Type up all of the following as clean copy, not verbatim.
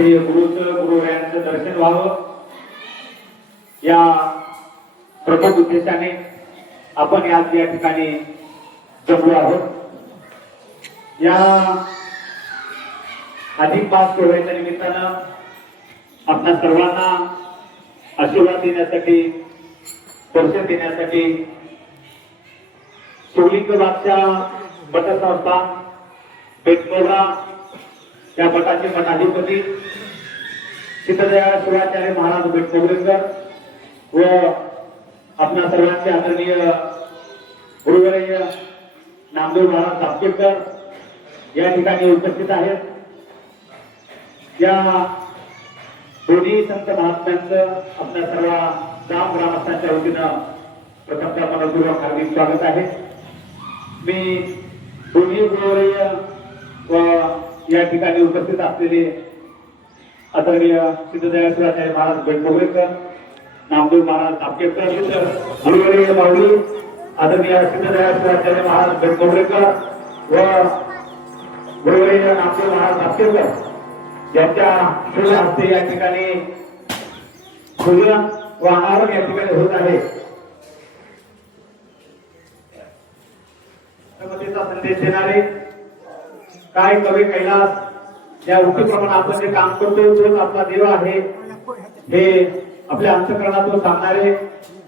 श्री गुरुवर्यांचं दर्शन व्हावं या प्रमुख उद्देशाने आपण आज या ठिकाणी जमलो आहोत। या अधिक मास सोहळ्याच्या निमित्तानं आपल्या सर्वांना आशीर्वाद देण्यासाठी, दर्शन देण्यासाठी शिवलिंगबागच्या मठसंस्थान बेटमोगरा या मठाचे मठाधिपती सिद्धदयाळ शिवाचार्य महाराज बेटमोगरेकर व आपल्या सर्वांचे आदरणीय गुरुवर्य नामदेव महाराज दापकेकर या ठिकाणी उपस्थित आहेत। या दोन्ही संत महात्म्यांचं आपल्या सर्व ग्रामस्थांच्या वतीनं प्रथमतः मनपूर्वक हार्दिक स्वागत आहे। मी दोन्ही गुरुवर्य व या ठिकाणी उपस्थित असलेले आदरणीय सिद्धदयाळ शिवाचार्य महाराज बेटमोगरेकर, नामदेव महाराज दापकेकर, गुरुवर्य माऊली आदरणीय सिद्धदयाळ शिवाचार्य महाराज बेटमोगरेकर व गुरुवर्य नामदेव महाराज दापकेकर यांच्या शुभ हस्ते या ठिकाणी पूजन व अनावरण या ठिकाणी होत आहे। समतेचा संदेश देणारे काय कवी कैलास या उक्तीप्रमाणे आपण जे काम करतो तोच आपला देव आहे हे आपल्या अंतःकरणातून सांगणारे,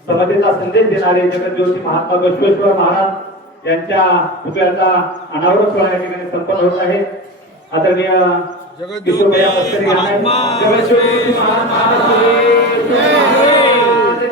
समतेचा संदेश देणारे जगज्योती महात्मा बसवेश्वर महाराज यांच्या पुतळ्याचा अनावरण सोहळा या ठिकाणी संपन्न होत आहे। आदरणीय किशोरभैया मस्करी जगज्योती महाराज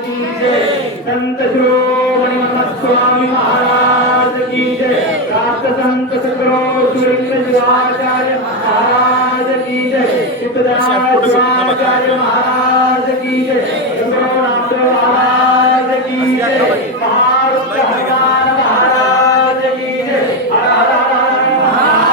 की जय, संत शिरोमणी स्वामी महाराज की जय, राष्ट्र संत सद्गुरु शिवलिंग शिवाचार्य महाराज की जय, सिद्धदयाळ शिवाचार्य महाराज की जय, नामदेव महाराज की जय, महारुद्र हनुमान महाराज की जय, हर हर हर महादेव।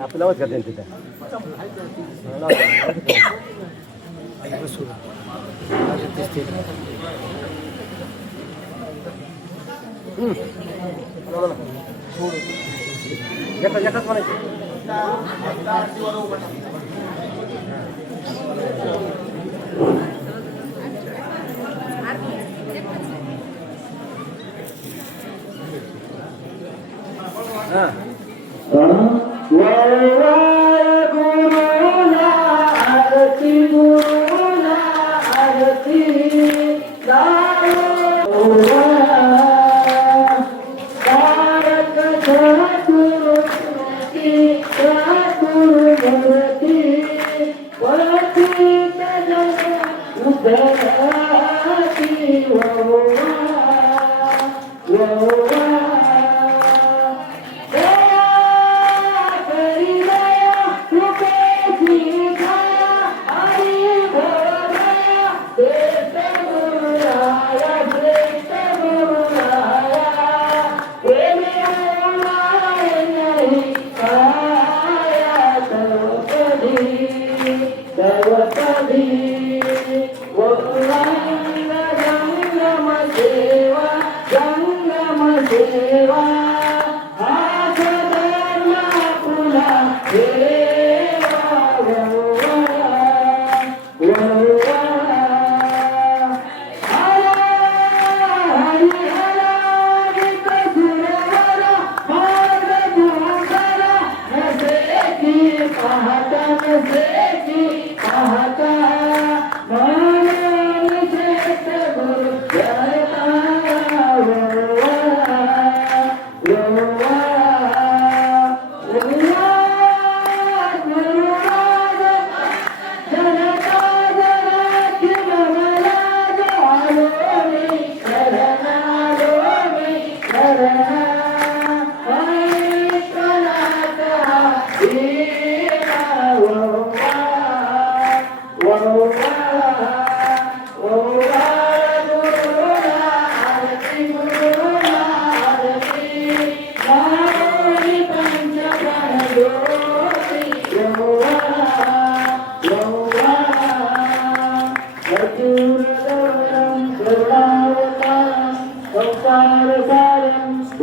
आपल्याला आवाज करता येईल तिथं येतात म्हणायचं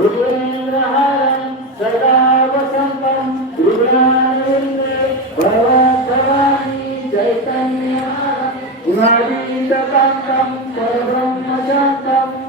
भुजेन्द्रहारं सदा वसन्तं हृदयारविन्दे भवद्भवानी चैतन्यहारं गुणातीतकान्तं परब्रह्मशान्तं